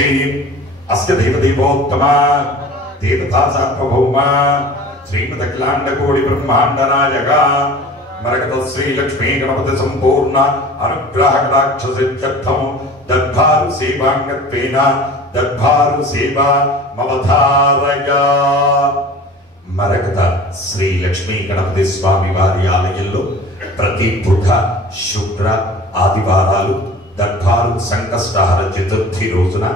अस्य देवदेवोत्तमा देवता सार्वभौमा श्रीमदखिलाण्डकोटि ब्रह्माण्ड नायक मरकत श्री लक्ष्मी गणपति संपूर्ण अनुग्रह कटाक्ष सिद्ध्यर्थम दर्भारु सेवांगत्वेन दर्भारु सेवा मवधारया मरकत श्री लक्ष्मी गणपति स्वामी वारी आलయంలో ప్రతి బుధ శుక్ర ఆదివారాలు దర్బారు సంకష్టహర చతుర్థి రోజున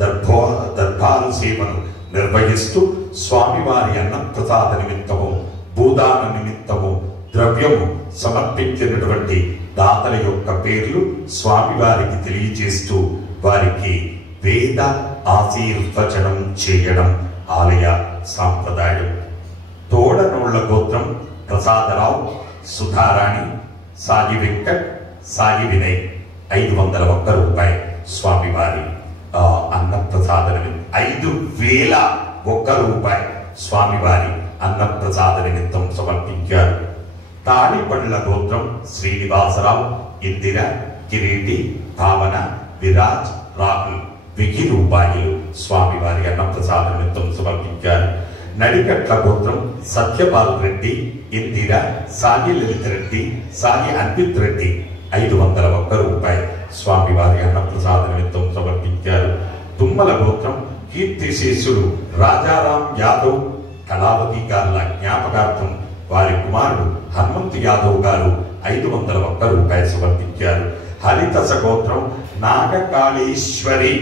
దర్బారు సేవను నిర్వహిస్తూ స్వామివారి అన్నప్రసాద నిమిత్తము భూదాన నిమిత్తము ద్రవ్యము సమర్పించినటువంటి దాతల యొక్క పేర్లు స్వామివారికి తెలియజేస్తూ వారికి వేద ఆశీర్వచనం చేయడం ఆలయ సాంప్రదాయం. తోడనోళ్ల గోత్రం ప్రసాదరావు, సుధారాణి, సాయి వెంకట్, సాయి వినయ్ 501 రూపాయలు స్వామివారి అన్నప్రసాద 5,001 రూపాయలు స్వామివారి అన్నప్రసాద నిమిత్తం సమర్పించారు. తాళిపండ్ల గోత్రం శ్రీనివాసరావు, ఇందిర, కిరీటి, భావన, విరాజ్, రాహుల్ 1000 రూపాయలు స్వామివారి అన్నప్రసాద నిమిత్తం సమర్పించారు. నడికట్ల గోత్రం సత్యపాల్ రెడ్డి, ఇందిర, సాయి లలిత రెడ్డి, సాయి అన్విత్ రెడ్డి 501 రూపాయలు స్వామివారి అన్నప్రసాద నిమిత్తం సమర్పించారు. తుమ్మల గోత్రం కీర్తిశేషుడు రాజారాం యాదవ్, కళావతి గారుల జ్ఞాపకార్థం వారి కుమారుడు హనుమంత్ యాదవ్ గారు 501 రూపాయలు సమర్పించారు. హరితస గోత్రం నాగకాళేశ్వరి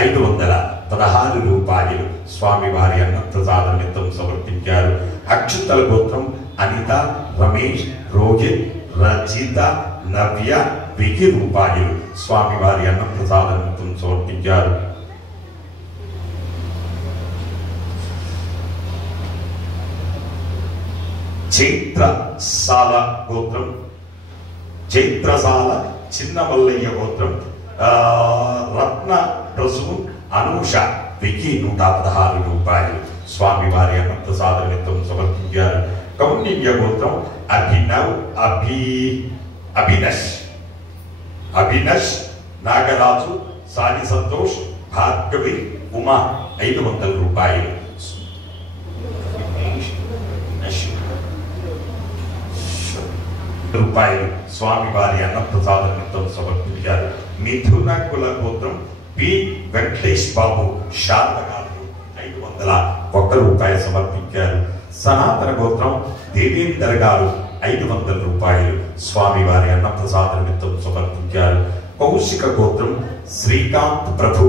516 రూపాయలు స్వామివారి అన్నప్రసాద నిమిత్తం సమర్పించారు. అక్షతల గోత్రం అనిత, రమేష్, రోహిత్, రజిత, నవ్య 1000 రూపాయలు స్వామివారి అన్నప్రసాద నిమిత్తం సమర్పించారు. చైత్రసాల గోత్రం చైత్రసాల చిన్నమల్లయ్య గోత్రం రత్న ప్రసూ అనూష 116 రూపాయలు స్వామివారి అన్నప్రసాద నిమిత్తం సమర్పించారు. కౌండిన్య గోత్రం అభినవ్, అభినష్, నాగరాజు, సాయి సంతోష్, భార్గవి, ఉమా 500 రూపాయలు స్వామివారి అన్నప్రసాద నిమిత్తం సమర్పించారు. మిథున కుల గోత్రం పి వెంకటేష్ బాబు, శారద గారు 501 రూపాయలు సమర్పించారు. సనాతన గోత్రం దేవేందర్ గారు 500 రూపాయలు స్వామివారి అన్నప్రసాద నిమిత్తం సమర్పించారు. కౌశిక గోత్రం శ్రీకాంత్ ప్రభు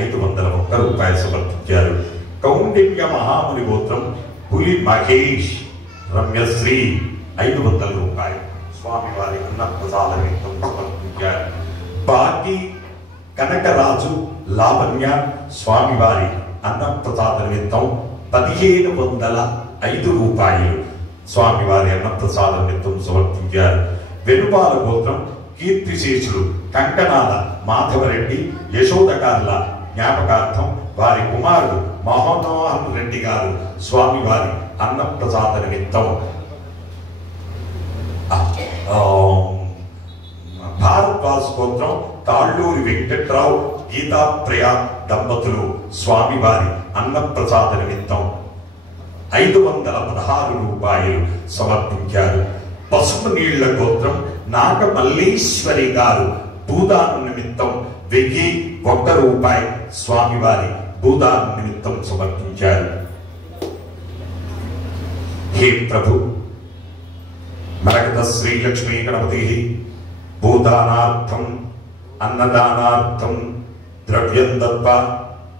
501 రూపాయలు సమర్పించారు. కౌండిన్య మహాముని గోత్రం పులి మహేష్, రమ్యశ్రీ 500 రూపాయలు స్వామివారి అన్నప్రసాద నిమిత్తం సమర్పించారు. బాకి కనకరాజు, లావణ్య స్వామివారి అన్నప్రసాద నిమిత్తం 1505 రూపాయలు స్వామివారి అన్నప్రసాద నిమిత్తం సమర్పించారు. వెనుపాల గోత్రం కీర్తిశేషుడు కంకణాల మాధవరెడ్డి, యశోదగారుల జ్ఞాపకార్థం వారి కుమారుడు మహోన్నోహన్ రెడ్డి గారు స్వామివారి అన్నప్రసాద నిమిత్తం. భారద్వాజ్ గోత్రం తాళ్ళూరి వెంకట్రావు, గీతాప్రియ దంపతులు స్వామివారి అన్నప్రసాద నిమిత్తం 516 రూపాయలు సమర్పించారు. పసుపు నీళ్ల గోత్రం నాగమల్లేశ్వరి గారు భూదాన నిమిత్తం 1001 రూపాయలు స్వామివారి భూదాన నిమిత్తం సమర్పించారు. హే ప్రభు, మరకత శ్రీ లక్ష్మీ గణపతి భూదానార్థం అన్నదానార్థం ద్రవ్యం దత్వా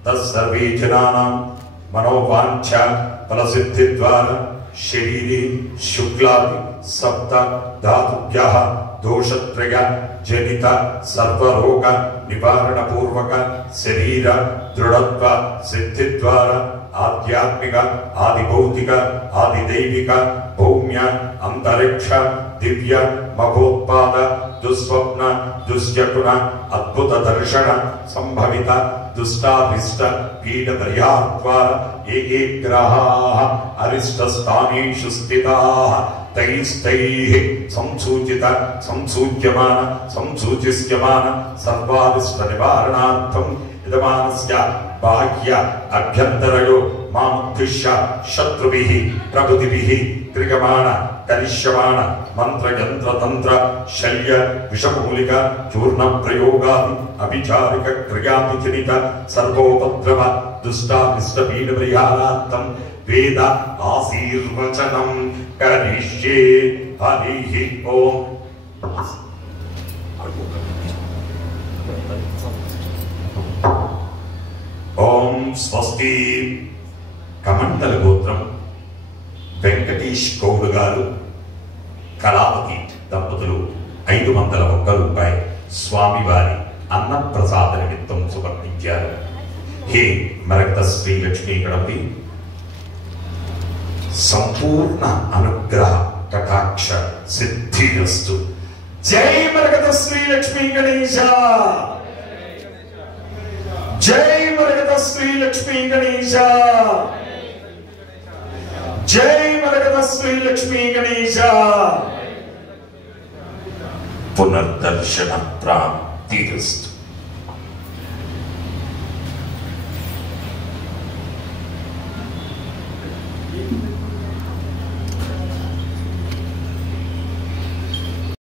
తస్సర్వే జనానాం మనోవాంఛ ఫలసిద్ధి ద్వారా శరీరే శుక్లాది సప్త ధాతుభ్యః దోషత్రయ జనిత సర్వరోగ నివారణ పూర్వక శరీర దృఢత్వ సిద్ధి ద్వారా ఆధ్యాత్మిక, ఆది భౌతిక, ఆది దైవిక, భౌమ్య, అంతరిక్ష, దివ్య, మహోత్పాద, దుస్వప్న, దుశ్శకున, అద్భుత దర్శన సంభవిత దుష్టాభిష్ట పీడ పర్యాద్వార ఏ గ్రహాః అరిష్ట స్థానేషు స్థితాః తైస్తైః సంసూచిత సంసూచ్యమాన సంసూచిస్యమాన సర్వారిష్ట నివారణార్థం యజమానస్య బాహ్య అభ్యంతరయో మాముద్దిశ్య శత్రుభిః ప్రభుతిభిః త్రిగమాణ కరిష్యమాణ మంత్రయంత్ర తంత్ర శల్య విషమూలిక చూర్ణ ప్రయోగాది అభిచారిక క్రియాభిజనిత సర్వోపద్రవ దుష్టానిష్ట పీడ పరిహారార్థం వేద ఆశీర్వచనం కరిష్యే. హరిః ఓం. ఓం స్వస్తి. కమండల గోత్రం వెంకటేష్ గౌడ్ గారు కళావతి దంపతులు 501 రూపాయలు స్వామివారి అన్నప్రసాద నిమిత్తం సమర్పించారు. హే మరకత శ్రీ లక్ష్మీ గణపతి సంపూర్ణ అనుగ్రహ కటాక్ష సిద్ధిరస్తు. జై మరకత శ్రీ లక్ష్మీ గణేశ. జై మరకత శ్రీ లక్ష్మీ గణేశ. జై మరకత శ్రీ లక్ష్మీ గణేశ. పునర్దర్శన ప్రాప్తిరస్తు.